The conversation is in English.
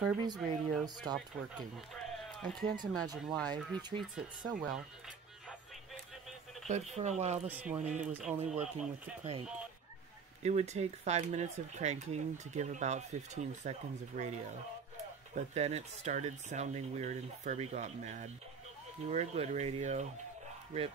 Furby's radio stopped working. I can't imagine why. He treats it so well. But for a while this morning, it was only working with the crank. It would take 5 minutes of cranking to give about 15 seconds of radio. But then it started sounding weird and Furby got mad. You were a good radio. RIP.